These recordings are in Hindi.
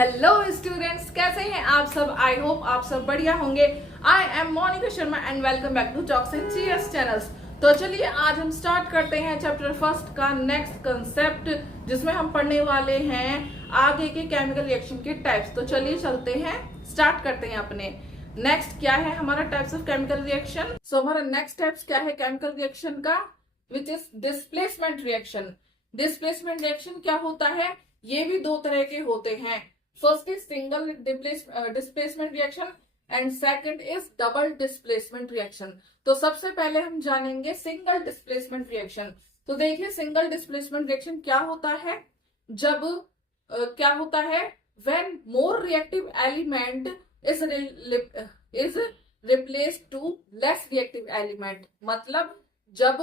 हेलो स्टूडेंट्स, कैसे हैं आप सब। आई होप आप सब बढ़िया होंगे। I am Monika Sharma and welcome back to Talks and Cheers channels. तो चलिए आज हम स्टार्ट करते हैं चैप्टर फर्स्ट का नेक्स्ट कंसेप्ट, जिसमें हम पढ़ने वाले हैं आगे के केमिकल रिएक्शन के टाइप्स। तो चलिए चलते हैं, स्टार्ट करते हैं अपने नेक्स्ट क्या है हमारा टाइप्स ऑफ केमिकल रिएक्शन। सो हमारा नेक्स्ट टाइप्स क्या है केमिकल रिएक्शन का, which is displacement reaction. Displacement reaction क्या होता है, ये भी दो तरह के होते हैं। First is single displacement reaction and second is double displacement reaction. तो सबसे पहले हम जानेंगे सिंगल डिस्प्लेसमेंट रिएक्शन। तो देखिए सिंगल डिस्प्लेसमेंट रिएक्शन क्या होता है, जब क्या होता है, when more reactive element is replaced to less reactive element. मतलब जब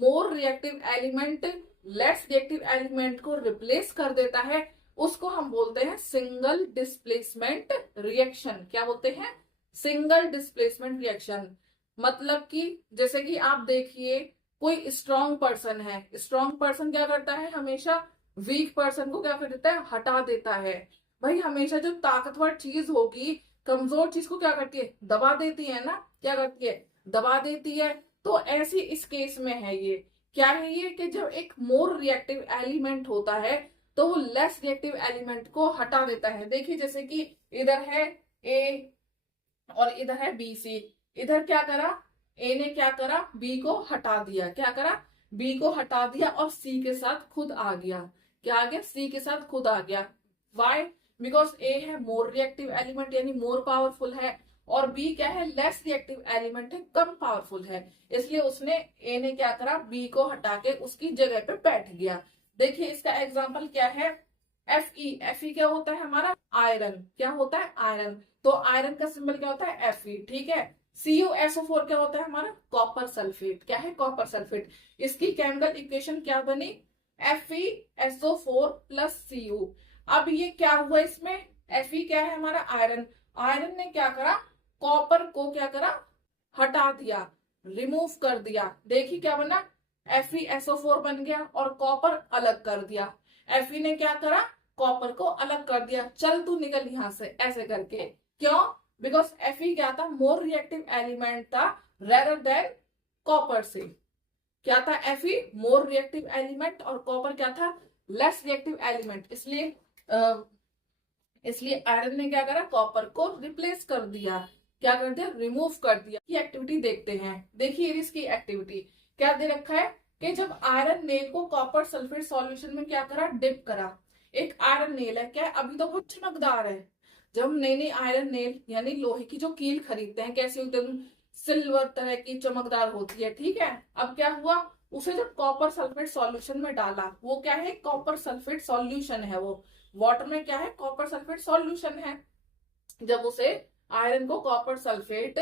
more reactive element less reactive element को रिप्लेस कर देता है, उसको हम बोलते हैं सिंगल डिस्प्लेसमेंट रिएक्शन। क्या बोलते हैं, सिंगल डिस्प्लेसमेंट रिएक्शन। मतलब कि जैसे कि आप देखिए कोई स्ट्रॉन्ग पर्सन है, स्ट्रॉन्ग पर्सन क्या करता है, हमेशा वीक पर्सन को क्या कर देता है, हटा देता है। भाई हमेशा जो ताकतवर चीज होगी कमजोर चीज को क्या करती है, दबा देती है ना, क्या करती है, दबा देती है। तो ऐसी इस केस में है ये, क्या है ये कि जब एक मोर रिएक्टिव एलिमेंट होता है तो वो लेस रिएक्टिव एलिमेंट को हटा देता है। देखिए जैसे कि इधर है ए और इधर है बी सी। इधर क्या करा, ए ने क्या करा, बी को हटा दिया। क्या करा, बी को हटा दिया और सी के साथ खुद आ गया। क्या आ गया, सी के साथ खुद आ गया। वाई, बिकॉज ए है मोर रिएक्टिव एलिमेंट यानी मोर पावरफुल है, और बी क्या है, लेस रिएक्टिव एलिमेंट है, कम पावरफुल है। इसलिए उसने ए ने क्या करा, बी को हटा के उसकी जगह पे बैठ गया। देखिए इसका एग्जाम्पल क्या है, Fe। Fe क्या होता है हमारा, आयरन। क्या होता है, आयरन। तो आयरन का सिंबल क्या होता है, Fe। ठीक है। CuSO4 क्या होता है हमारा, कॉपर सल्फेट। क्या है, कॉपर सल्फेट। इसकी केमिकल इक्वेशन क्या बनी, FeSO4 प्लस Cu। अब ये क्या हुआ इसमें, Fe क्या है हमारा, आयरन। आयरन ने क्या करा, कॉपर को क्या करा, हटा दिया, रिमूव कर दिया। देखिए क्या बना, FeSO4 बन गया और कॉपर अलग कर दिया। Fe ने क्या करा, कॉपर को अलग कर दिया, चल तू निकल यहां से, ऐसे करके। क्यों, बिकॉज Fe क्या था, मोर रिएक्टिव एलिमेंट था रेदर देन कॉपर से। क्या था, Fe मोर रिएक्टिव एलिमेंट और कॉपर क्या था, लेस रिएक्टिव एलिमेंट। इसलिए आयरन ने क्या करा, कॉपर को रिप्लेस कर दिया। क्या कर दिया, रिमूव कर दिया। ये एक्टिविटी देखते हैं। देखिए इसकी एक्टिविटी क्या दे रखा है कि जब आयरन नेल को कॉपर सल्फेट सॉल्यूशन में क्या करा, डिप करा। एक आयरन नेल है, क्या अभी तो बहुत चमकदार है। जब हम नई नई आयरन नेल यानी लोहे की जो कील खरीदते हैं, कैसी एकदम सिल्वर तरह की चमकदार होती है, ठीक है। अब क्या हुआ, उसे जब कॉपर सल्फेट सॉल्यूशन में डाला, वो क्या है, कॉपर सल्फेट सॉल्यूशन है, वो वाटर में क्या है, कॉपर सल्फेट सॉल्यूशन है। जब उसे आयरन को कॉपर सल्फेट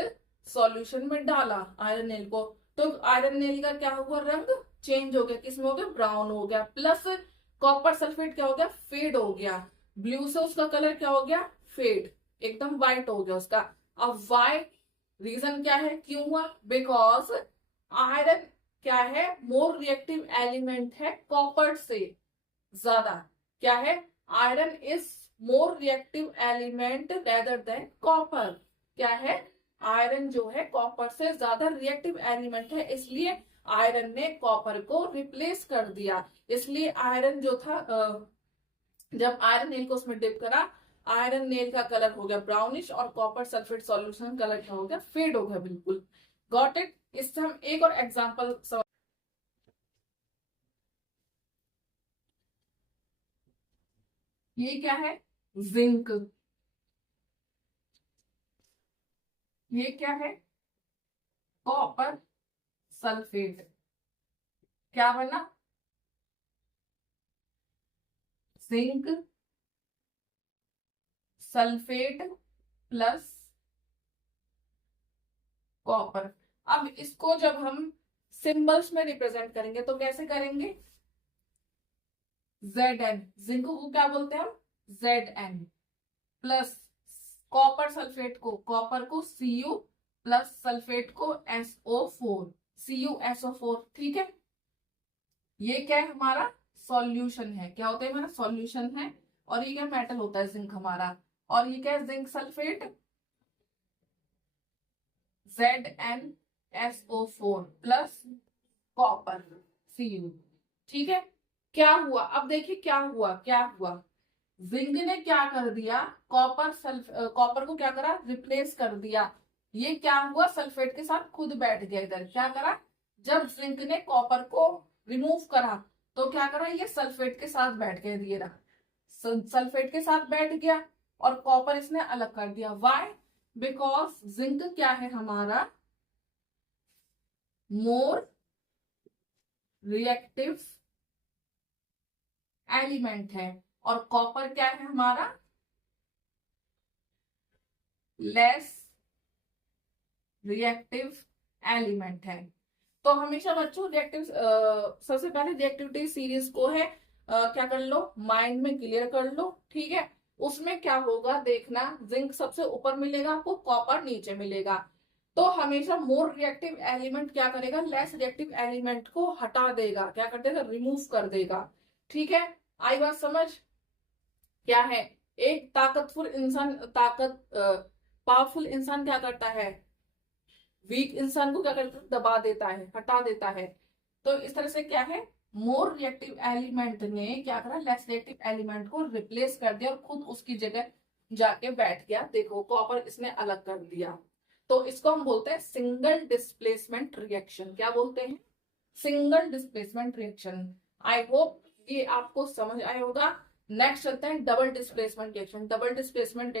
सॉल्यूशन में डाला, आयरन नेल को, तो आयरन नेल का क्या हुआ, रंग चेंज हो गया। किसमें हो गया, ब्राउन हो गया। प्लस कॉपर सल्फेट क्या हो गया, फेड हो गया। ब्लू से उसका कलर क्या हो गया, फेड, एकदम व्हाइट हो गया उसका। अब वाई, रीजन क्या है, क्यों हुआ, बिकॉज आयरन क्या है, मोर रिएक्टिव एलिमेंट है कॉपर से ज्यादा। क्या है, iron is more reactive element rather than copper. क्या है, आयरन जो है कॉपर से ज्यादा रिएक्टिव एलिमेंट है, इसलिए आयरन ने कॉपर को रिप्लेस कर दिया। इसलिए आयरन जो था, जब आयरन नेल को उसमें डिप करा, आयरन नेल का कलर हो गया ब्राउनिश और कॉपर सल्फेट सॉल्यूशन कलर क्या हो गया, फेड हो गया बिल्कुल। Got it. इससे हम एक और एग्जांपल, ये क्या है, जिंक। ये क्या है, कॉपर सल्फेट। क्या बना, जिंक सल्फेट प्लस कॉपर। अब इसको जब हम सिंबल्स में रिप्रेजेंट करेंगे तो कैसे करेंगे, Zn, जिंक को क्या बोलते हैं हम, Zn प्लस कॉपर सल्फेट को, कॉपर को Cu प्लस सल्फेट को SO4, CuSO4। ठीक है, ये क्या है हमारा, सॉल्यूशन है। क्या होता है हमारा, सॉल्यूशन है। और ये क्या मेटल होता है जिंक हमारा, और ये क्या है zinc sulphate ZnSO4 plus copper Cu। ठीक है, क्या हुआ अब देखिए क्या हुआ, क्या हुआ जिंक ने क्या कर दिया, कॉपर को क्या करा, रिप्लेस कर दिया। ये क्या हुआ, सल्फेट के साथ खुद बैठ गया इधर। क्या करा, जब जिंक ने कॉपर को रिमूव करा तो क्या करा, ये सल्फेट के साथ बैठ गया, ये रहा सल्फेट के साथ बैठ गया और कॉपर इसने अलग कर दिया। वाई, बिकॉज जिंक क्या है हमारा, मोर रिएक्टिव एलिमेंट है, और कॉपर क्या है हमारा, लेस रिएक्टिव एलिमेंट है। तो हमेशा बच्चों रिएक्टिव सबसे पहले रिएक्टिविटी सीरीज को है क्या कर लो, माइंड में क्लियर कर लो। ठीक है, उसमें क्या होगा देखना, जिंक सबसे ऊपर मिलेगा आपको, कॉपर नीचे मिलेगा। तो हमेशा मोर रिएक्टिव एलिमेंट क्या करेगा, लेस रिएक्टिव एलिमेंट को हटा देगा, क्या कर देगा, रिमूव कर देगा। ठीक है, आई बात समझ। क्या है, एक ताकतवर इंसान पावरफुल इंसान क्या करता है, वीक इंसान को क्या करता है, दबा देता है, हटा देता है। तो इस तरह से क्या है, मोर रिएक्टिव एलिमेंट ने क्या करा, लेस रिएक्टिव एलिमेंट को रिप्लेस कर दिया और खुद उसकी जगह जाके बैठ गया। देखो कॉपर इसने अलग कर दिया। तो इसको हम बोलते हैं सिंगल डिस्प्लेसमेंट रिएक्शन। क्या बोलते हैं, single displacement reaction. I hope ये आपको समझ आया होगा। नेक्स्ट चलते हैं double displacement reaction. Double displacement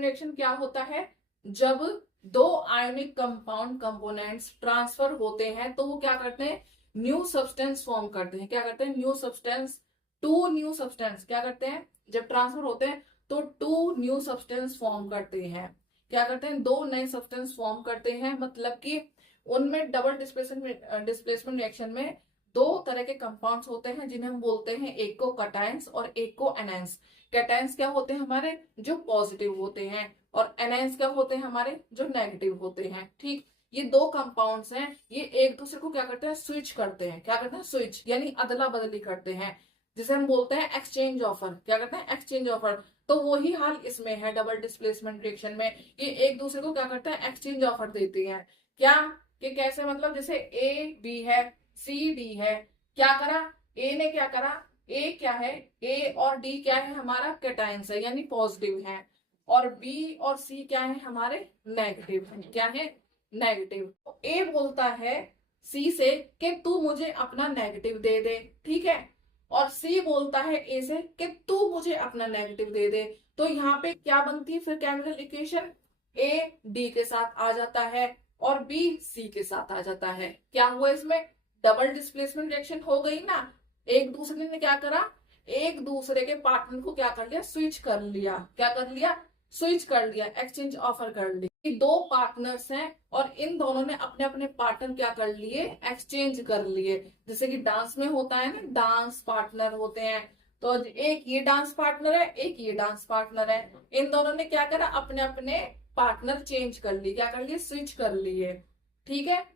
reaction क्या होता है, जब दो आयनिक कंपाउंड कंपोनेंट्स ट्रांसफर होते हैं तो वो क्या करते हैं, न्यू सब्सटेंस फॉर्म करते हैं। क्या करते हैं, new substance, two new substance क्या करते हैं, जब ट्रांसफर होते हैं तो टू न्यू सब्सटेंस फॉर्म करते हैं। क्या करते हैं, दो नए सब्सटेंस फॉर्म करते हैं। मतलब कि उनमें डबल डिस्प्लेसमेंट रिएक्शन में दो तरह के कंपाउंड्स होते हैं जिन्हें हम बोलते हैं, एक को कैटायंस और एक को एनायंस। कैटायंस क्या होते हैं हमारे, जो पॉजिटिव होते हैं, और एनायंस क्या होते हैं हमारे, जो नेगेटिव होते हैं। ठीक, ये दो कंपाउंड्स हैं, ये एक दूसरे को क्या करते हैं, स्विच करते हैं। क्या करते हैं, स्विच यानी अदला बदली करते हैं, जिसे हम बोलते हैं एक्सचेंज ऑफर। क्या करते हैं, एक्सचेंज ऑफर। तो वही हाल इसमें है डबल डिस्प्लेसमेंट रिएक्शन में, ये एक दूसरे को क्या करते हैं, एक्सचेंज ऑफर देते हैं। क्या, कि कैसे, मतलब जैसे ए बी है, सी डी है, क्या करा, ए ने क्या करा, ए क्या है, ए और डी क्या है हमारा, कैटायंस है यानी पॉजिटिव है, और बी और सी क्या है हमारे, नेगेटिव है। क्या है, नेगेटिव। ए बोलता है सी से कि तू मुझे अपना नेगेटिव दे दे। ठीक है, और सी बोलता है ए से कि तू मुझे अपना नेगेटिव दे दे। तो यहाँ पे क्या बनती है फिर केमिकल इक्वेशन, ए डी के साथ आ जाता है और बी सी के साथ आ जाता है। क्या हुआ इसमें, डबल डिस्प्लेसमेंट रिएक्शन हो गई ना। एक दूसरे ने क्या करा, एक दूसरे के पार्टनर को क्या कर लिया, स्विच कर लिया। क्या कर लिया, स्विच कर लिया, एक्सचेंज ऑफर कर लिया। दो पार्टनर्स हैं और इन दोनों ने अपने अपने पार्टनर क्या कर लिए, एक्सचेंज कर लिए। जैसे कि डांस में होता है ना, डांस पार्टनर होते हैं। तो एक ये डांस पार्टनर है, एक ये डांस पार्टनर है। इन दोनों ने क्या करा, अपने अपने पार्टनर चेंज कर लिए। क्या कर लिए, स्विच कर लिए। ठीक है,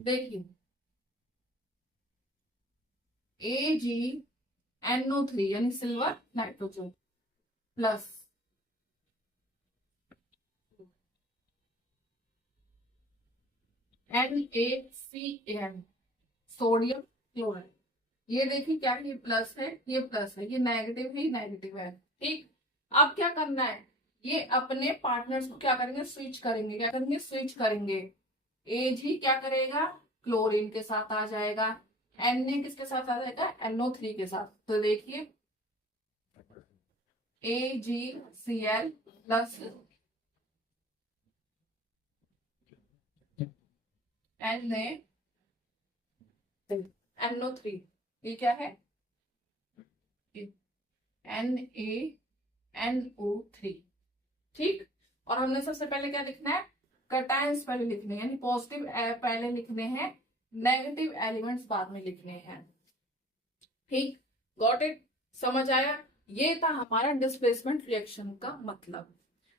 देखिए AgNO3 यानी silver nitrogen plus NaCN sodium chloride. ये देखिए क्या है, ये प्लस है, ये प्लस है, ये नेगेटिव है, नेगेटिव है। ठीक, अब क्या करना है, ये अपने पार्टनर्स को क्या करेंगे, स्विच करेंगे। क्या करेंगे, स्विच करेंगे। Ag क्या करेगा, क्लोरीन के साथ आ जाएगा, Na किसके साथ आ जाएगा, NO3 के साथ। तो देखिए AgCl प्लस NaNO3, ये क्या है, NaNO3। ठीक, और हमने सबसे पहले क्या लिखना है, कैटायंस पहले लिखने हैं, यानी पॉजिटिव पहले लिखने हैं, नेगेटिव एलिमेंट्स बाद में लिखने हैं। ठीक, गॉट इट, समझ आया। ये था हमारा डिस्प्लेसमेंट रिएक्शन का मतलब,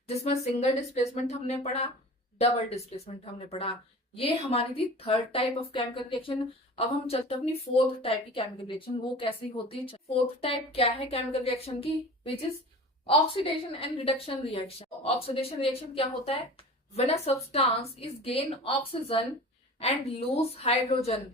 जिसमें सिंगल डिस्प्लेसमेंट हमने पढ़ा, डबल डिस्प्लेसमेंट हमने पढ़ा। ये हमारी थी third type of chemical reaction. अब हम चलते हैं अपनी फोर्थ टाइप की केमिकल रिएक्शन, वो कैसी होती है। फोर्थ टाइप क्या है केमिकल रिएक्शन की, which is oxidation and reduction reaction. Oxidation reaction क्या होता है, when a substance is gain oxygen and lose hydrogen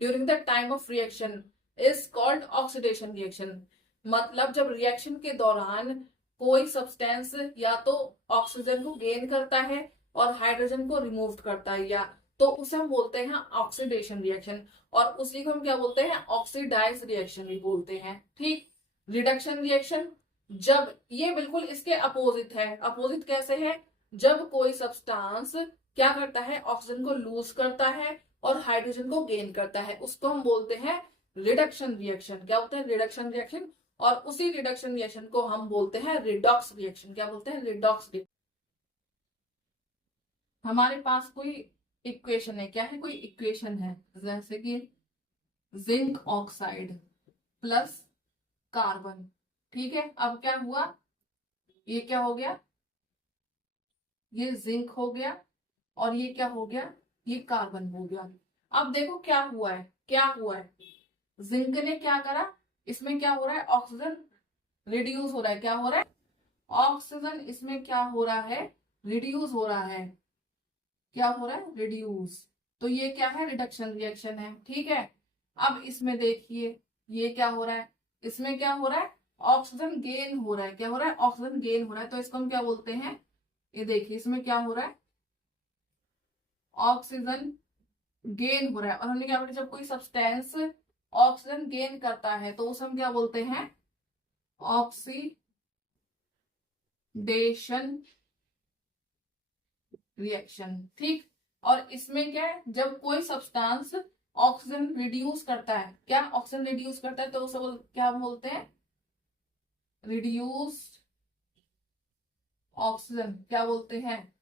during the time of reaction is called oxidation reaction. मतलब जब रिएक्शन के दौरान कोई सब्सटेंस या तो ऑक्सीजन को गेन करता है और हाइड्रोजन को रिमूव करता है, या तो उसे हम बोलते हैं ऑक्सीडेशन रिएक्शन, और उसी को हम क्या बोलते हैं, ऑक्सीडाइज रिएक्शन भी बोलते हैं। ठीक। रिडक्शन रिएक्शन, जब ये बिल्कुल इसके अपोजिट है। अपोजिट कैसे है, जब कोई सब्सटेंस क्या करता है, ऑक्सीजन को लूज करता है और हाइड्रोजन को गेन करता है, उसको हम बोलते हैं रिडक्शन रिएक्शन। क्या होता है, रिडक्शन रिएक्शन। और उसी रिडक्शन रिएक्शन को हम बोलते हैं रिडॉक्स रिएक्शन। क्या बोलते हैं, रिडॉक्स रिएक्शन। हमारे पास कोई इक्वेशन है, क्या है, कोई इक्वेशन है, जैसे कि जिंक ऑक्साइड प्लस कार्बन। ठीक है, अब क्या हुआ, ये क्या हो गया, ये जिंक हो गया, और ये क्या हो गया, ये कार्बन हो गया। अब देखो क्या हुआ है, क्या हुआ है, जिंक ने क्या करा, इसमें क्या हो रहा है, ऑक्सीजन रिड्यूस हो रहा है। क्या हो रहा है, ऑक्सीजन इसमें क्या हो रहा है, रिड्यूस हो रहा है। क्या हो रहा है, रिड्यूस। तो ये क्या है, रिडक्शन रिएक्शन है। ठीक है, अब इसमें देखिए ये क्या हो रहा है, इसमें क्या हो रहा है, ऑक्सीजन गेन हो रहा है। क्या हो रहा है, ऑक्सीजन गेन हो रहा है, तो इसको हम क्या बोलते हैं, ये देखिए इसमें क्या हो रहा है, ऑक्सीजन गेन हो रहा है। और हमने क्या बोला, जब कोई सब्सटेंस ऑक्सीजन गेन करता है तो उसे हम क्या बोलते हैं, ऑक्सीडेशन रिएक्शन। ठीक। और इसमें क्या है, जब कोई सब्सटेंस ऑक्सीजन रिड्यूस करता है, क्या ऑक्सीजन रिड्यूस करता है, तो उसे क्या बोलते हैं, रिड्यूस्ड ऑक्सीजन। क्या बोलते हैं,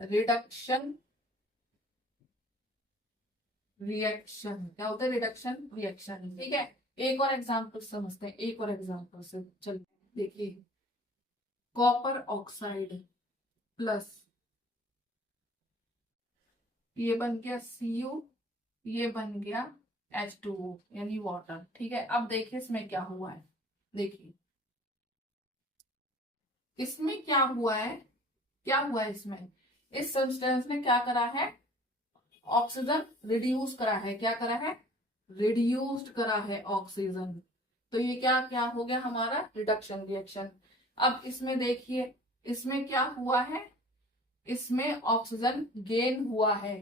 रिडक्शन रिएक्शन। क्या होता है, रिडक्शन रिएक्शन। ठीक है, एक और एग्जांपल समझते हैं, एक और एग्जांपल से। चलिए देखिए, कॉपर ऑक्साइड प्लस, ये बन गया Cu, ये बन गया H2O यानी वाटर। ठीक है, अब देखिए इसमें क्या हुआ है, देखिए इसमें क्या हुआ है, क्या हुआ है इसमें, इस सब्सटेंस ने क्या करा है, ऑक्सीजन रिड्यूस करा है। क्या करा है, रिड्यूस्ड करा है ऑक्सीजन। तो ये क्या क्या हो गया हमारा, रिडक्शन रिएक्शन। अब इसमें देखिए, इसमें क्या हुआ है, इसमें ऑक्सीजन गेन हुआ है।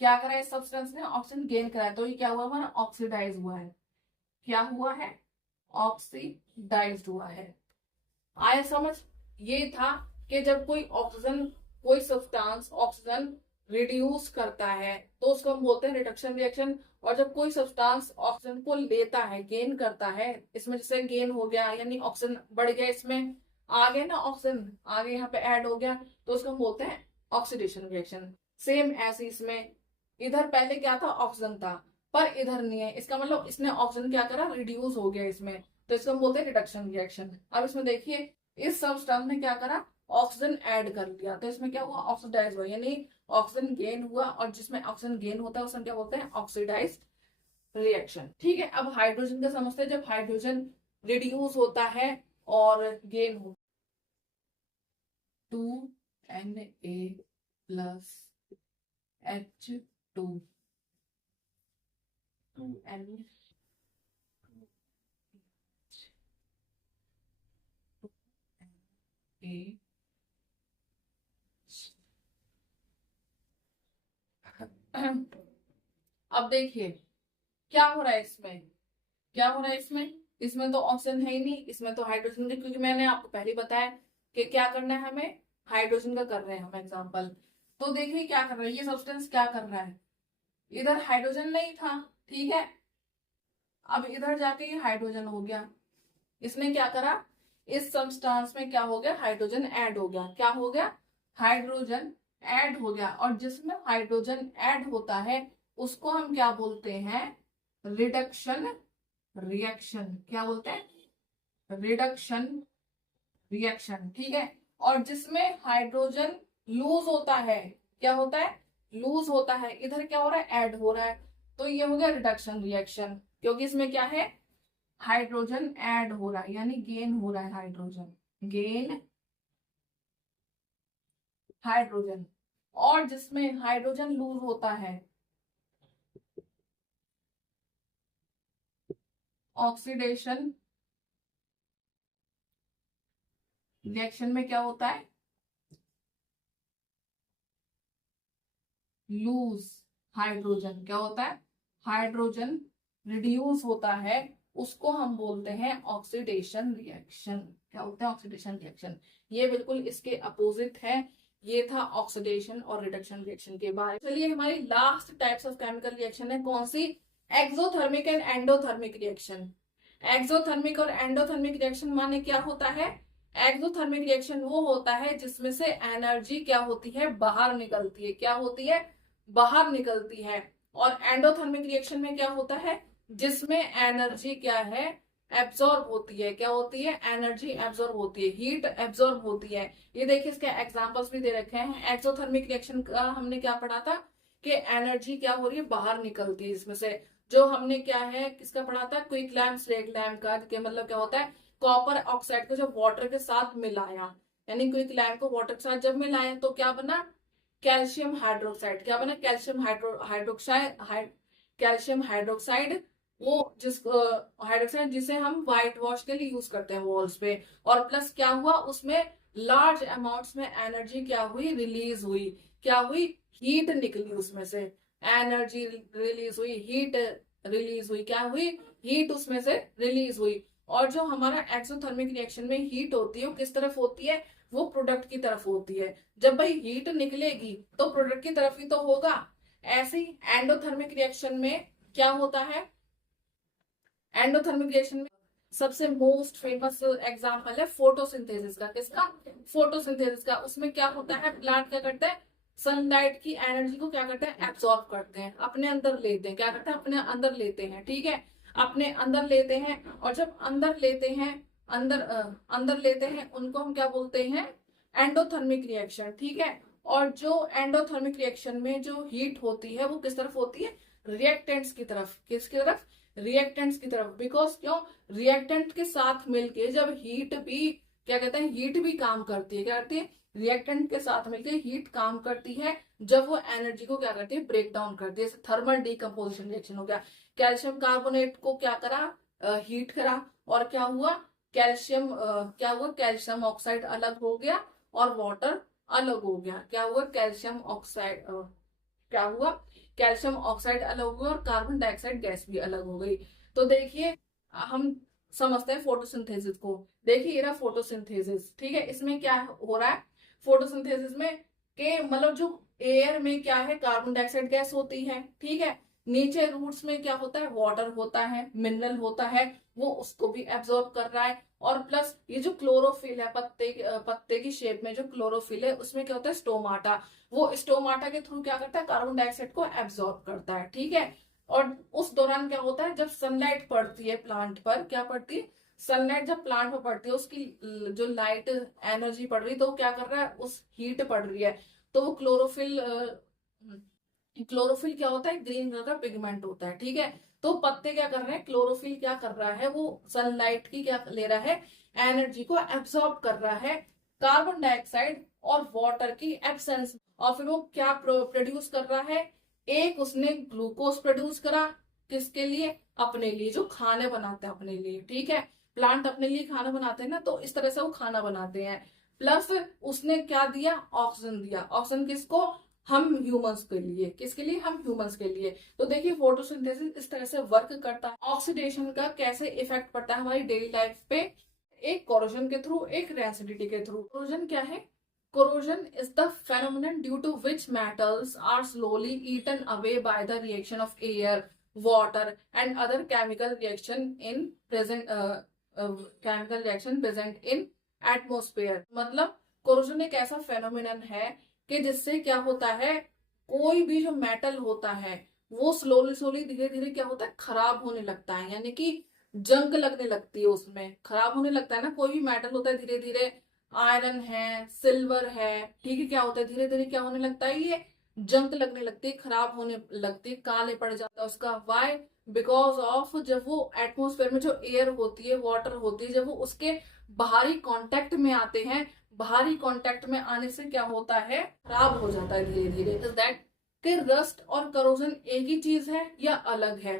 क्या करा है, सब्सटेंस ने ऑक्सीजन गेन करा है, तो ये क्या हुआ हमारा, ऑक्सीडाइज हुआ है। क्या हुआ है, ऑक्सीडाइज्ड हुआ है। आया समझ। ये था कि जब कोई ऑक्सीजन, कोई सब्सटेंस ऑक्सीजन रिड्यूस करता है तो उसको हम बोलते हैं रिडक्शन रिएक्शन। और जब कोई सब्सटेंस ऑक्सीजन को लेता है, गेन करता है, इसमें जैसे गेन हो गया यानी ऑक्सीजन बढ़ गया, इसमें आ गया ना ऑक्सीजन, आगे यहाँ पे ऐड हो गया, तो उसको हम बोलते हैं ऑक्सीडेशन रिएक्शन। सेम ऐसे इसमें, इधर पहले क्या था, ऑक्सीजन था, पर इधर नहीं है, इसका मतलब इसने ऑक्सीजन क्या करा, रिड्यूस हो गया इसमें, तो इसको हम बोलते हैं रिडक्शन रिएक्शन। अब इसमें देखिए, इस सब्सटेंस ने क्या करा, ऑक्सीजन ऐड कर लिया, तो इसमें क्या हुआ, ऑक्सीडाइज हुआ, यानी ऑक्सीजन गेन हुआ, और जिसमें ऑक्सीजन गेन होता है उसे क्या बोलते हैं, ऑक्सीडाइज रिएक्शन। ठीक है, अब हाइड्रोजन का समझते हैं। जब हाइड्रोजन रिड्यूस होता है और गेन हो, 2Na प्लस H2, 2Na अब देखिए क्या हो रहा है इसमें, क्या हो रहा है इसमें, इसमें तो ऑक्सीजन है ही नहीं, इसमें तो हाइड्रोजन है, क्योंकि मैंने आपको पहले बताया कि क्या करना है हमें, हाइड्रोजन का कर रहे हैं हम एग्जांपल। तो देखिए क्या कर रहा है ये सब्सटेंस, क्या कर रहा है, इधर हाइड्रोजन नहीं था, ठीक है, अब इधर जाके ये हाइड्रोजन हो गया। इसने क्या करा, इस सब्सटेंस में क्या हो गया, हाइड्रोजन ऐड हो गया। क्या हो गया, हाइड्रोजन ऐड हो गया। और जिसमें हाइड्रोजन ऐड होता है उसको हम क्या बोलते हैं, रिडक्शन रिएक्शन। क्या बोलते हैं, रिडक्शन रिएक्शन। ठीक है, और जिसमें हाइड्रोजन लूज होता है, क्या होता है, लूज होता है, इधर क्या हो रहा है, ऐड हो रहा है। तो ये हो गया रिडक्शन रिएक्शन, क्योंकि इसमें क्या है, हाइड्रोजन ऐड हो रहा है, यानी गेन हो रहा है हाइड्रोजन, गेन हाइड्रोजन। और जिसमें हाइड्रोजन लूज होता है, ऑक्सीडेशन रिएक्शन में क्या होता है, लूज हाइड्रोजन, क्या होता है, हाइड्रोजन रिड्यूस होता है, उसको हम बोलते हैं ऑक्सीडेशन रिएक्शन। क्या होता है, ऑक्सीडेशन रिएक्शन। ये बिल्कुल इसके अपोजिट है। ये था ऑक्सीडेशन और रिडक्शन रिएक्शन के बारे में। चलिए हमारी last types of chemical reaction है कौन सी, exothermic and endothermic reaction. Exothermic और एंडोथर्मिक रिएक्शन माने क्या होता है, एक्सोथर्मिक रिएक्शन वो होता है जिसमें से एनर्जी क्या होती है, बाहर निकलती है, क्या होती है, बाहर निकलती है। और एंडोथर्मिक रिएक्शन में क्या होता है, जिसमें एनर्जी क्या है, एब्जॉर्ब होती है, क्या होती है, एनर्जी एब्जॉर्ब होती है, हीट एब्जॉर्ब होती है। ये देखिए इसके एग्जांपल्स भी दे रखे हैं। एक्सोथर्मिक रिएक्शन का हमने क्या पढ़ा था, कि एनर्जी क्या हो रही है, बाहर निकलती है इसमें से। जो हमने क्या है, किसका पढ़ा था, क्विक लैम्प स्लेट लैम्प का, कि मतलब क्या होता है, कॉपर ऑक्साइड को जब वाटर के साथ मिलाया, यानी क्विक लैम्प को वाटर के साथ जब मिलाया तो क्या बना, कैल्शियम हाइड्रोक्साइड। क्या बना, कैल्शियम हाइड्रोक्साइड, कैल्शियम हाइड्रोक्साइड। वो जिस हाइड्रोक्साइड जिसे हम व्हाइट वॉश के लिए यूज करते हैं वॉल्स पे। और प्लस क्या हुआ, उसमें लार्ज अमाउंट्स में एनर्जी क्या हुई, रिलीज हुई, क्या हुई, हीट निकली उसमें से, एनर्जी रिलीज हुई, हीट रिलीज हुई, क्या हुई, हीट उसमें से रिलीज हुई। और जो हमारा एक्सोथर्मिक रिएक्शन में हीट होती है वो किस तरफ होती है, वो प्रोडक्ट की तरफ होती है। जब भाई हीट निकलेगी तो प्रोडक्ट की तरफ ही तो होगा। ऐसे ही एंडोथर्मिक रिएक्शन में क्या होता है, एंडोथर्मिक रिएक्शन में सबसे मोस्ट फेमस एग्जांपल है फोटोसिंथेसिस का। किसका, फोटोसिंथेसिस का। उसमें क्या होता है, प्लांट क्या करता है, सनलाइट की एनर्जी को क्या करते हैं, एब्सॉर्ब करते हैं, अपने अंदर लेते हैं, क्या करते हैं, अपने अंदर लेते हैं, ठीक है, अपने अंदर लेते हैं। और जब अंदर लेते हैं, अंदर लेते हैं, उनको हम क्या बोलते हैं, एंडोथर्मिक रिएक्शन, ठीक है। और जो एंडोथर्मिक रिएक्शन में जो हीट होती है वो किस तरफ होती है, रिएक्टेंट्स की तरफ, किसकी तरफ, रिएक्टेंट्स की तरफ। बिकॉज क्यों, रिएक्टेंट के साथ मिलके जब हीट भी क्या कहते हैं, हीट भी काम करती है, क्या करती है, रिएक्टेंट के साथ मिलकर हीट काम करती है। जब वो एनर्जी को क्या करती है, ब्रेक डाउन करती है। जैसे थर्मल डिकम्पोजिशन रिएक्शन हो गया, कैल्शियम कार्बोनेट को क्या करा, हीट करा, और क्या हुआ, कैल्शियम क्या हुआ, कैल्शियम ऑक्साइड अलग हो गया और वाटर अलग हो गया। क्या हुआ, कैल्शियम ऑक्साइड क्या हुआ, कैल्शियम ऑक्साइड अलग हो गया और कार्बन डाइऑक्साइड गैस भी अलग हो गई। तो देखिए हम समझते हैं फोटोसिंथेसिस को। देखिए ये रहा फोटोसिंथेसिस, ठीक है। इसमें क्या हो रहा है, फोटोसिंथेसिस में के मतलब जो एयर में क्या है, कार्बन डाइऑक्साइड गैस होती है, ठीक है। नीचे रूट्स में क्या होता है, वाटर होता है, मिनरल होता है, वो उसको भी एब्जॉर्ब कर रहा है। और प्लस ये जो क्लोरोफिल है, पत्ते की शेप में जो क्लोरोफिल है, उसमें क्या होता है, स्टोमाटा। वो स्टोमाटा के थ्रू क्या करता है, कार्बन डाइऑक्साइड को एब्जॉर्ब करता है, ठीक है। और उस दौरान क्या होता है, जब सनलाइट पड़ती है प्लांट पर, क्या पड़ती है, सनलाइट जब प्लांट पर पड़ती है, उसकी जो लाइट एनर्जी पड़ रही है, तो वो क्या कर रहा है, उस हीट पड़ रही है, तो वो क्लोरोफिल, क्लोरोफिल क्या होता है, ग्रीन कलर का पिगमेंट होता है, ठीक है। तो पत्ते क्या कर रहे हैं, क्लोरोफिल क्या कर रहा है, वो सनलाइट की क्या ले रहा है, एनर्जी को एब्सॉर्ब कर रहा है कार्बन डाइऑक्साइड और वाटर की एब्सेंस। और फिर वो क्या प्रोड्यूस कर रहा है, एक उसने ग्लूकोज प्रोड्यूस करा, किसके लिए, अपने लिए, जो खाने बनाते हैं अपने लिए, ठीक है। प्लांट अपने लिए खाना बनाते हैं ना, तो इस तरह से वो खाना बनाते हैं। प्लस उसने क्या दिया, ऑक्सीजन दिया। ऑक्सीजन किसको, हम ह्यूमंस के लिए, किसके लिए, हम ह्यूमंस के लिए। तो देखिए फोटोसिंथेसिस इस तरह से वर्क करता है। ऑक्सीडेशन का कैसे इफेक्ट पड़ता है हमारी डेली लाइफ पे, एक कोरोजन के थ्रू, एक रेसिडिटी के थ्रू। कोरोजन क्या है, corrosion is the phenomenon due to which metals are slowly eaten away by the reaction of air, water and other chemical reaction in present chemical reaction present in atmosphere। मतलब corrosion एक ऐसा phenomenon है कि जिससे क्या होता है, कोई भी जो मेटल होता है वो स्लोली स्लोली धीरे धीरे क्या होता है, खराब होने लगता है, यानी कि जंग लगने लगती है, उसमें खराब होने लगता है ना। कोई भी मेटल होता है धीरे धीरे, आयरन है, सिल्वर है, ठीक है, क्या होता है, धीरे धीरे क्या होने लगता है, ये जंक लगने लगती है, खराब होने लगती है, काले पड़ जाता है उसका। वाई? बिकॉज ऑफ जब वो एटमोस्फेयर में जो एयर होती है, वाटर होती है, जब वो उसके बाहरी कांटेक्ट में आते हैं, बाहरी कांटेक्ट में आने से क्या होता है, खराब हो जाता है धीरे धीरे। इज दैट कि रस्ट और करोजन एक ही चीज है या अलग है?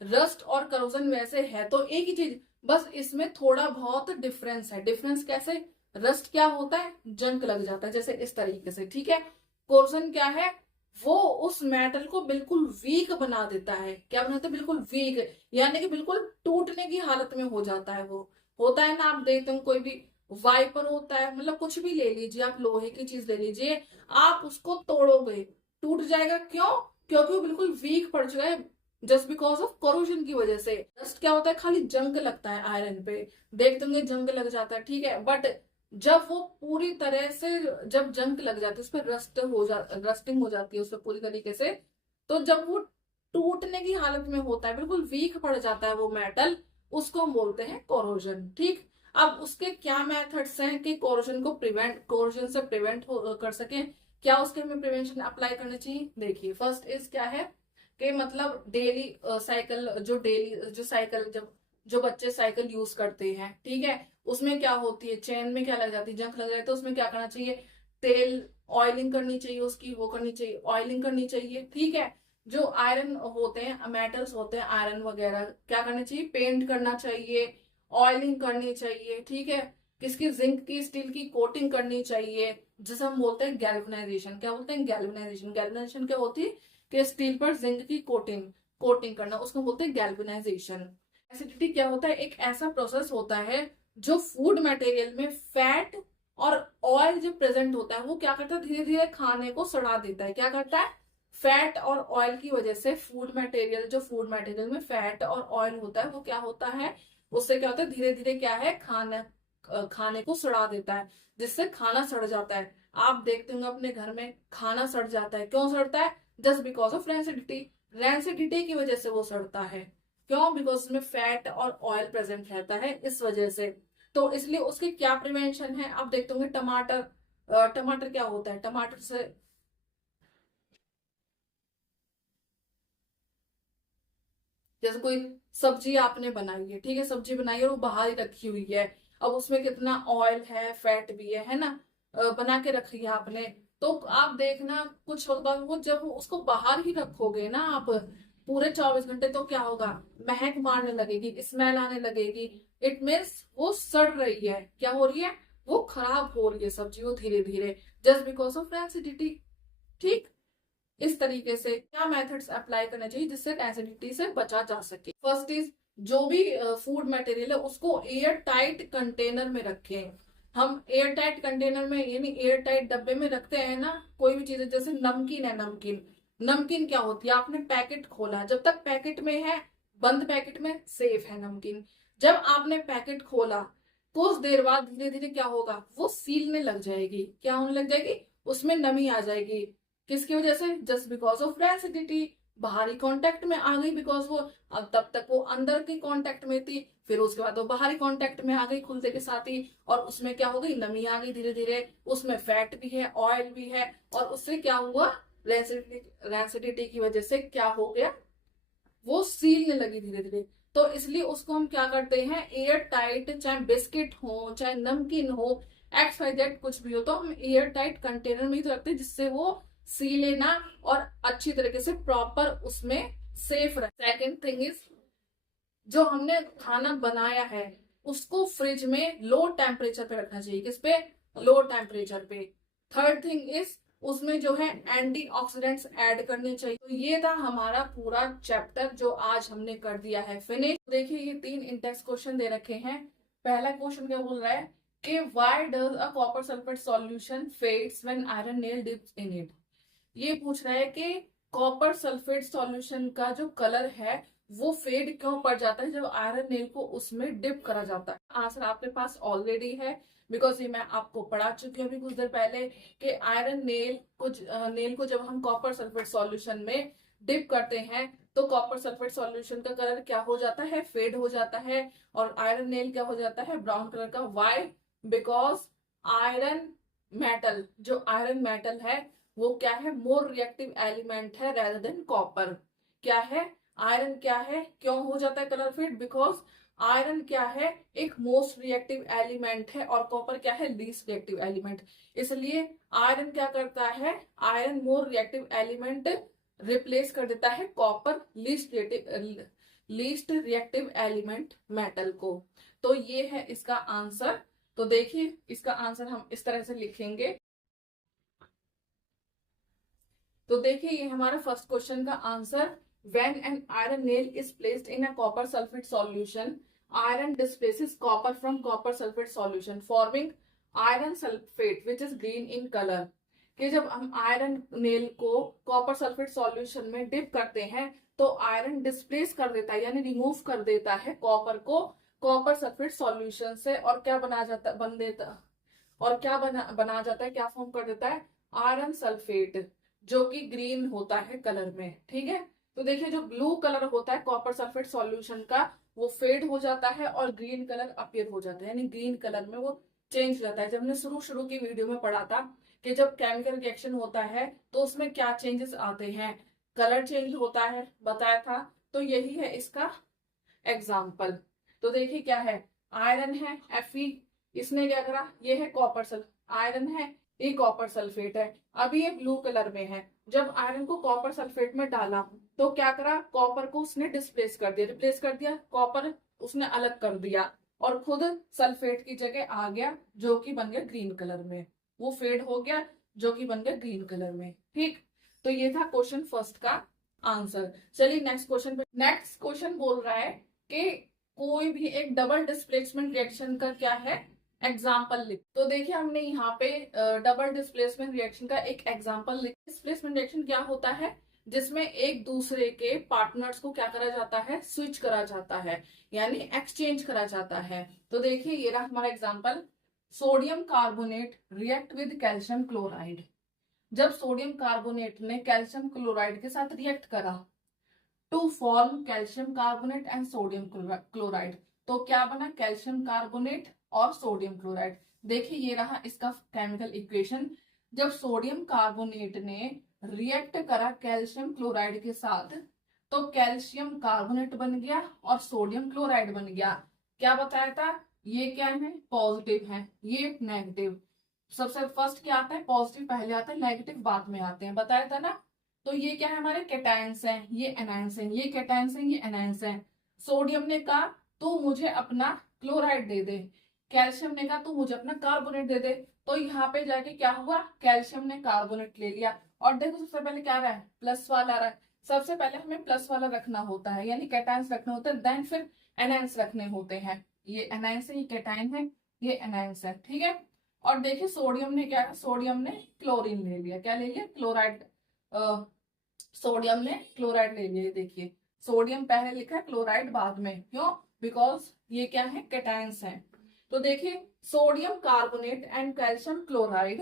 रस्ट और करोजन वैसे है तो एक ही चीज, बस इसमें थोड़ा बहुत डिफरेंस है। डिफरेंस कैसे? रस्ट क्या होता है, जंक लग जाता है, जैसे इस तरीके से, ठीक है। कोरोजन क्या है, वो उस मेटल को बिल्कुल वीक बना देता है। क्या बनाता है? बिल्कुल वीक, यानी कि बिल्कुल टूटने की हालत में हो जाता है। वो होता है ना, आप देखते हो कोई भी वाइपर होता है, मतलब कुछ भी ले लीजिए आप, लोहे की चीज ले लीजिए, आप उसको तोड़ोगे टूट जाएगा। क्यों? क्योंकि वो बिल्कुल वीक पड़ चुका है, जस्ट बिकॉज ऑफ कोरोजन की वजह से। रस्ट क्या होता है, खाली जंग लगता है आयरन पे, देखते होंगे जंग लग जाता है, ठीक है। बट जब वो पूरी तरह से, जब जंग लग जाती है, उस पर रस्टिंग हो जाती है उस पर पूरी तरीके से, तो जब वो टूटने की हालत में होता है, बिल्कुल वीक पड़ जाता है वो मेटल, उसको हम बोलते हैं कोरोजन, ठीक। अब उसके क्या मेथड्स हैं कि कोरोजन से प्रिवेंट कर सके, क्या उसके हमें प्रिवेंशन अप्लाई करनी चाहिए? देखिए, फर्स्ट इज क्या है कि मतलब डेली साइकिल, जो साइकिल, जब जो बच्चे साइकिल यूज करते हैं, ठीक है, उसमें क्या होती है, चेन में क्या लग जाती है, जंग लग जाती है, तो उसमें क्या करना चाहिए, तेल ऑयलिंग करनी चाहिए, उसकी वो करनी चाहिए, ऑयलिंग करनी चाहिए, ठीक है। जो आयरन होते हैं, मेटल्स होते हैं आयरन वगैरह, क्या करना चाहिए, पेंट करना चाहिए, ऑयलिंग करनी चाहिए, ठीक है। किसकी? जिंक की, स्टील की कोटिंग करनी चाहिए, जिसे हम बोलते हैं गैल्वेनाइजेशन। क्या बोलते हैं? गैल्वेनाइजेशन। गैल्वेनाइजेशन क्या होती है कि स्टील पर जिंक की कोटिंग कोटिंग करना, उसको बोलते हैं गैल्वेनाइजेशन। एसिडिटी क्या होता है, एक ऐसा प्रोसेस होता है जो फूड मटेरियल में फैट और ऑयल जो प्रेजेंट होता है, वो क्या करता है, धीरे धीरे खाने को सड़ा देता है। क्या करता है? फैट और ऑयल की वजह से फूड मटेरियल में फैट और ऑयल होता है, वो क्या होता है, उससे क्या होता है, धीरे धीरे क्या है, खाने को सड़ा देता है, जिससे खाना सड़ जाता है। आप देखते होंगे अपने घर में खाना सड़ जाता है, क्यों सड़ता है? Just because of rancidity. Rancidity की वजह से वो सड़ता है। क्यों? बिकॉज उसमें फैट और ऑयल प्रेजेंट रहता है, इस वजह से। तो इसलिए उसके क्या प्रिवेंशन है? आप देखते होंगे टमाटर क्या होता है, टमाटर से जैसे कोई सब्जी आपने बनाई है, ठीक है, सब्जी बनाई है और वो बाहर ही रखी हुई है, अब उसमें कितना ऑयल है, फैट भी है ना, बना के रखी है आपने, तो आप देखना कुछ वक्त बाद वो, जब उसको बाहर ही रखोगे ना आप पूरे 24 घंटे, तो क्या होगा, महक मारने लगेगी, स्मेल आने लगेगी। इट मीन्स वो सड़ रही है, क्या हो रही है, वो खराब हो रही है सब्जी, वो धीरे धीरे, जस्ट बिकॉज ऑफ एसिडिटी, ठीक। इस तरीके से क्या मेथड्स अप्लाई करना चाहिए जिससे एसिडिटी से बचा जा सके? फर्स्ट इज, जो भी फूड मटेरियल है उसको एयर टाइट कंटेनर में रखें। हम एयर टाइट कंटेनर में, यानी एयर टाइट डब्बे में रखते हैं ना कोई भी चीज, जैसे नमकीन है, नमकीन नमकीन क्या होती है, आपने पैकेट खोला, जब तक पैकेट में है, बंद पैकेट में सेफ है नमकीन। जब आपने पैकेट खोला, कुछ देर बाद धीरे धीरे क्या होगा, वो सीलने लग जाएगी, क्या होने लग जाएगी, उसमें नमी आ जाएगी। किसकी वजह से? जस्ट बिकॉज ऑफ एसिडिटी, बाहरी कांटेक्ट में आ गई, बिकॉज वो, अब तब तक वो अंदर की कांटेक्ट में थी, फिर उसके बाद वो बाहरी कांटेक्ट में आ गई खुलते के साथ ही, और उसमें क्या हो गई, नमी आ गई धीरे धीरे, उसमें फैट भी है, ऑयल भी है, और उससे क्या हुआ, रेसिडिटी की वजह से क्या हो गया, वो सीलने लगी धीरे धीरे। तो इसलिए उसको हम क्या करते हैं, एयर टाइट, चाहे बिस्किट हो, चाहे नमकीन हो, एक्स वाई जेड कुछ भी हो, तो हम एयर टाइट कंटेनर में ही तो रखते हैं, जिससे वो सीले ना और अच्छी तरीके से प्रॉपर उसमें सेफ रहे। सेकेंड थिंग इज, जो हमने खाना बनाया है उसको फ्रिज में लो टेम्परेचर पे रखना चाहिए। किस पे? लो टेम्परेचर पे। थर्ड थिंग इज, उसमें जो है एंटीऑक्सीडेंट्स ऐड करने चाहिए। तो ये था हमारा पूरा चैप्टर जो आज हमने कर दिया है फिनिश। देखिए, ये 3 इंडेक्स क्वेश्चन दे रखे हैं। पहला क्वेश्चन क्या बोल रहा है कि why does a copper sulphate solution fades when iron nail dips in it. ये पूछ रहा है कि कॉपर सल्फेट सॉल्यूशन का जो कलर है वो फेड क्यों पड़ जाता है जब आयरन नेल को उसमें डिप करा जाता है। आंसर आपके पास ऑलरेडी है, बिकॉज ये मैं आपको पढ़ा चुकी हूँ अभी कुछ देर पहले कि आयरन नेल को जब हम कॉपर सल्फेट सॉल्यूशन में डिप करते हैं तो कॉपर सल्फेट सॉल्यूशन का कलर क्या हो जाता है, फेड हो जाता है, और आयरन नेल क्या हो जाता है, ब्राउन कलर का। वाई? बिकॉज आयरन मेटल, जो आयरन मेटल है वो क्या है, मोर रिएक्टिव एलिमेंट है रेदर देन कॉपर। क्या है, आयरन क्या है, क्यों हो जाता है कलर फेड, बिकॉज आयरन क्या है, एक मोस्ट रिएक्टिव एलिमेंट है और कॉपर क्या है, लीस्ट रिएक्टिव एलिमेंट। इसलिए आयरन क्या करता है, आयरन मोर रिएक्टिव एलिमेंट रिप्लेस कर देता है copper least reactive element metal को। तो ये है इसका आंसर। तो देखिए इसका आंसर हम इस तरह से लिखेंगे। तो देखिए ये हमारा फर्स्ट क्वेश्चन का answer, when an iron nail is placed in a copper sulphate solution, iron displaces copper from copper sulphate solution forming iron sulphate which is green in colour. कि जब हम आयरन नेल को कॉपर सल्फेट सॉल्यूशन में डिप करते हैं तो आयरन डिस्प्लेस कर देता है, यानी रिमूव कर देता है कॉपर को कॉपर सल्फेट सॉल्यूशन से, और क्या बना जाता बन देता और क्या बना जाता है, क्या फॉर्म कर देता है, आयरन सल्फेट, जो कि ग्रीन होता है कलर में। ठीक है, तो देखिए जो ब्लू कलर होता है कॉपर सल्फेट सॉल्यूशन का, वो फेड हो जाता है और ग्रीन कलर अपीयर हो जाता है, यानी ग्रीन कलर में वो चेंज हो जाता है। जब हमने शुरू की वीडियो में पढ़ा था कि जब केमिकल रिएक्शन होता है तो उसमें क्या चेंजेस आते हैं, कलर चेंज होता है, बताया था। तो यही है इसका एग्जाम्पल। तो देखिए क्या है, आयरन है Fe, इसने क्या करा, ये है कॉपर आयरन है, ये कॉपर सल्फेट है, अभी ये ब्लू कलर में है। जब आयरन को कॉपर सल्फेट में डाला तो क्या करा, कॉपर को उसने डिस्प्लेस कर दिया, रिप्लेस कर दिया, कॉपर उसने अलग कर दिया और खुद सल्फेट की जगह आ गया जो कि बन गया ग्रीन कलर में, वो फेड हो गया जो कि बन गया ग्रीन कलर में। ठीक, तो ये था क्वेश्चन फर्स्ट का आंसर। चलिए नेक्स्ट क्वेश्चन पे। नेक्स्ट क्वेश्चन बोल रहा है कि कोई भी एक डबल डिस्प्लेसमेंट रिएक्शन का क्या है, एग्जाम्पल लिख। तो देखिए हमने यहाँ पे डबल डिस्प्लेसमेंट रिएक्शन का एक एग्जाम्पल लिख। डिस्प्लेसमेंट रिएक्शन क्या होता है, जिसमें एक दूसरे के पार्टनर्स को क्या करा जाता है, स्विच करा जाता है, यानी एक्सचेंज करा जाता है। तो देखिए ये रहा हमारा example, sodium carbonate react with calcium chloride. जब सोडियम कार्बोनेट ने कैल्शियम क्लोराइड के साथ रिएक्ट करा to form calcium carbonate and sodium chloride, तो क्या बना, कैल्शियम कार्बोनेट और सोडियम क्लोराइड। देखिए ये रहा इसका केमिकल इक्वेशन। जब सोडियम कार्बोनेट ने रिएक्ट करा कैल्शियम क्लोराइड के साथ तो कैल्शियम कार्बोनेट बन गया और सोडियम क्लोराइड बन गया। क्या बताया था, ये क्या है, पॉजिटिव है, ये नेगेटिव। सबसे फर्स्ट क्या आता है, पॉजिटिव पहले आता है, नेगेटिव बाद में आते हैं, बताया था ना। तो ये क्या है, हमारे कैटायंस हैं, ये एनायंस हैं, ये कैटायंस हैं, ये एनायंस हैं। सोडियम ने कहा तू मुझे अपना क्लोराइड दे दे, कैल्शियम ने कहा तू मुझे अपना कार्बोनेट दे दे। तो यहाँ पे जाके क्या हुआ, कैल्शियम ने कार्बोनेट ले लिया। और देखो सबसे पहले क्या रहा है, प्लस वाला रहा है। सबसे पहले हमें प्लस वाला रखना होता है, यानी कैटायंस रखने होते हैं, देन फिर एनायंस रखने होते हैं। ये एनायंस है, ये कैटायन है, ये एनायंस है। ठीक है, और देखिए सोडियम ने क्या, सोडियम ने क्लोरीन ले लिया, क्या ले लिया, क्लोराइड। सोडियम ने क्लोराइड ले लिया। देखिए सोडियम पहले लिखा है, क्लोराइड बाद में, क्यों, बिकॉज ये क्या है, कैटायंस है। तो देखिए sodium carbonate and calcium chloride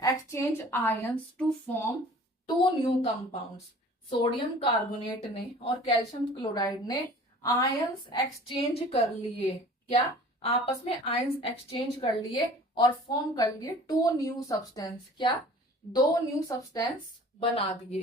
exchange ions to form two new compounds. Sodium carbonate ने और कैल्शियम क्लोराइड ने आयंस एक्सचेंज कर लिए, क्या, आपस में आयंस एक्सचेंज कर लिए और फॉर्म कर लिए टू न्यू सब्सटेंस, क्या, दो न्यू सब्सटेंस बना दिए।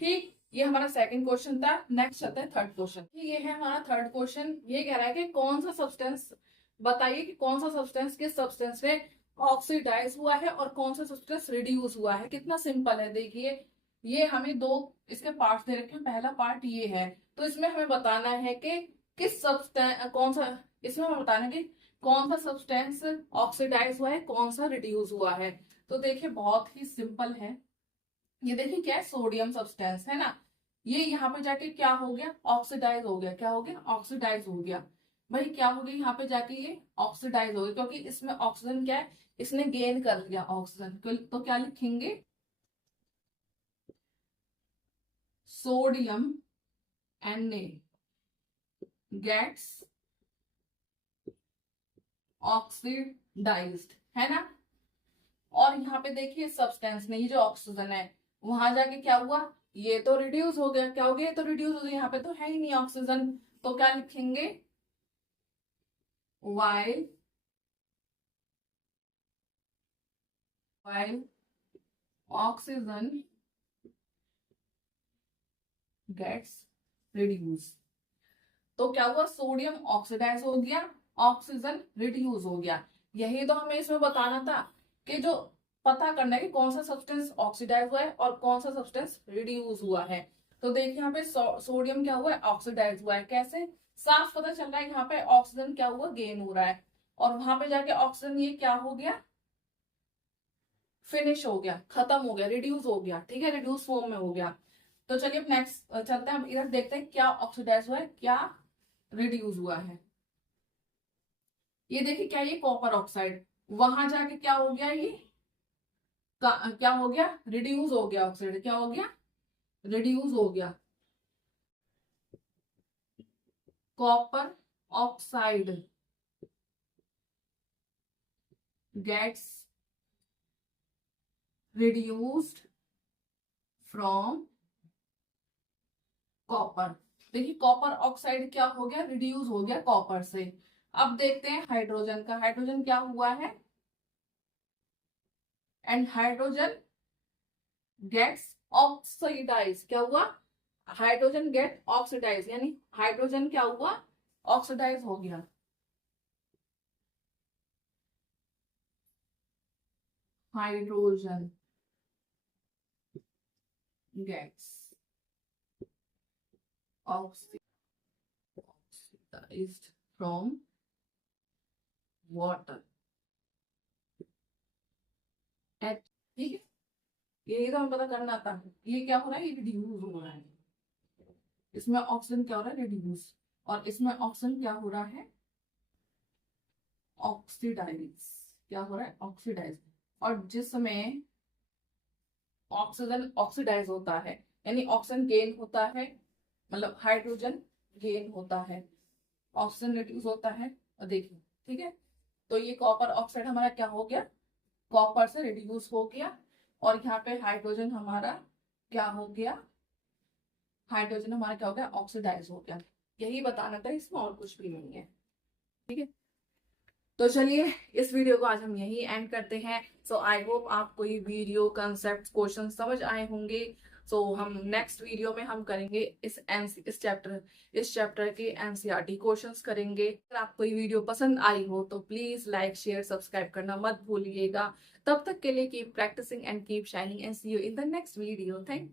ठीक, ये हमारा सेकंड क्वेश्चन था। नेक्स्ट चलते हैं थर्ड क्वेश्चन। ये है हमारा थर्ड क्वेश्चन। ये कह रहा है कि कौन सा सब्सटेंस, बताइए कि कौन सा सब्सटेंस किस सब्सटेंस में ऑक्सीडाइज हुआ है और कौन सा सब्सटेंस रिड्यूस हुआ है। कितना सिंपल है, देखिए ये हमें दो इसके पार्ट दे रखे हैं। पहला पार्ट ये है, तो इसमें हमें बताना है कि किस सब्सटेंस, कौन सा, इसमें हमें बताना है कि कौन सा सब्सटेंस ऑक्सीडाइज हुआ है, कौन सा रिड्यूस हुआ है। तो देखिए बहुत ही सिंपल है। ये देखिए क्या है, सोडियम सब्सटेंस है ना, ये यहाँ पे जाके क्या हो गया, ऑक्सीडाइज हो गया। क्या हो गया, ऑक्सीडाइज हो गया। भाई क्या हो गया, यहाँ पे जाके ये ऑक्सीडाइज हो गया, क्योंकि इसमें ऑक्सीजन क्या है, इसने गेन कर लिया ऑक्सीजन। तो क्या लिखेंगे, सोडियम Na गेट्स ऑक्सीडाइज्ड, है ना। और यहाँ पे देखिए सब्सटेंस ने, ये जो ऑक्सीजन है, वहां जाके क्या हुआ, ये तो रिड्यूस हो गया। क्या हो गया, ये तो रिड्यूस हो गया, यहाँ पे तो है ही नहीं ऑक्सीजन। तो क्या लिखेंगे, while ऑक्सीजन गेट्स रिड्यूस। तो क्या हुआ, सोडियम ऑक्सीडाइज हो गया, ऑक्सीजन रिड्यूस हो गया। यही तो हमें इसमें बताना था कि जो पता करना है कि कौन सा सब्सटेंस ऑक्सीडाइज हुआ है और कौन सा सब्सटेंस रिड्यूस हुआ है। तो देखिए यहाँ पे सोडियम क्या हुआ है, ऑक्सीडाइज हुआ है। कैसे, साफ पता चल रहा है यहाँ पे ऑक्सीजन क्या हुआ, गेन हो रहा है, और वहां पे जाके ऑक्सीजन ये क्या हो गया, फिनिश हो गया, खत्म हो गया, रिड्यूस हो गया। ठीक है, रिड्यूस फॉर्म में हो गया। तो चलिए अब नेक्स्ट चलते हैं, अब इधर देखते हैं क्या ऑक्सीडाइज हुआ है, क्या रिड्यूस हुआ है। ये देखिए क्या, ये कॉपर ऑक्साइड, वहां जाके क्या हो गया, ये क्या हो गया, रिड्यूस हो गया, ऑक्साइड क्या हो गया, रिड्यूस हो गया। Copper oxide gets reduced from copper. देखिए कॉपर ऑक्साइड क्या हो गया, रिड्यूस हो गया कॉपर से। अब देखते हैं हाइड्रोजन का, हाइड्रोजन क्या हुआ है, एंड हाइड्रोजन गेट्स ऑक्सीडाइज। क्या हुआ, हाइड्रोजन गेट ऑक्सीडाइज, यानी हाइड्रोजन क्या हुआ, ऑक्सीडाइज हो गया। Hydrogen gets oxidized from water। ठीक है, यही तो हमें पता करना था। ये क्या हो रहा है, ये रिड्यूस हो रहा है, इसमें ऑक्सीजन क्या हो रहा है, रिड्यूस, और इसमें ऑक्सीजन क्या हो रहा है, ऑक्सीडाइज। क्या हो रहा है, ऑक्सीडाइज। और जिसमें ऑक्सीजन ऑक्सीडाइज होता है यानी ऑक्सीजन गेन होता है, मतलब हाइड्रोजन गेन होता है, ऑक्सीजन रिड्यूस होता है। और देखिए ठीक है, तो ये कॉपर ऑक्साइड हमारा क्या हो गया, कॉपर से रिड्यूस हो गया, और यहाँ पे हाइड्रोजन हमारा क्या हो गया, हाइड्रोजन हमारा क्या हो गया, ऑक्सीडाइज हो गया। यही बताना था, इसमें और कुछ भी नहीं है। ठीक है, तो चलिए इस वीडियो को आज हम यही एंड करते हैं। सो आई होप आपको ये वीडियो कंसेप्ट क्वेश्चन समझ आए होंगे। सो हम नेक्स्ट वीडियो में हम करेंगे इस चैप्टर के एनसीईआरटी क्वेश्चंस करेंगे। अगर आपको ये वीडियो पसंद आई हो तो प्लीज लाइक शेयर सब्सक्राइब करना मत भूलिएगा। तब तक के लिए keep practising and keep shining and see you in the next video. Thank you.